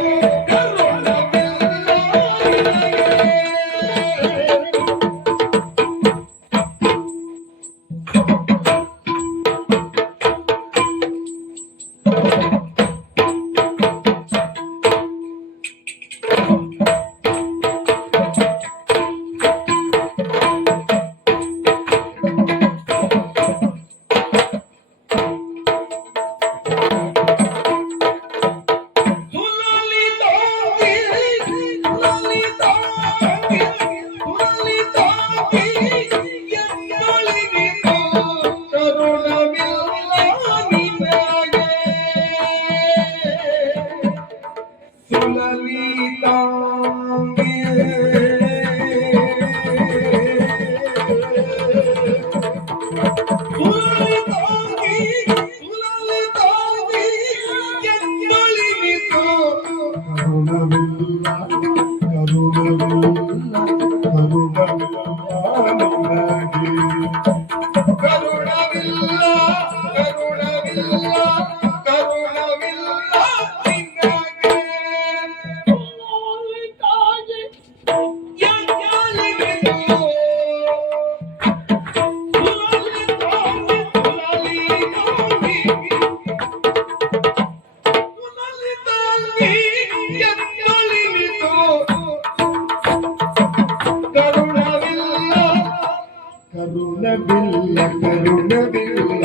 Thank you. Karuna villa Karuna villa Karuna బిల్ల కరుణ బిల్ల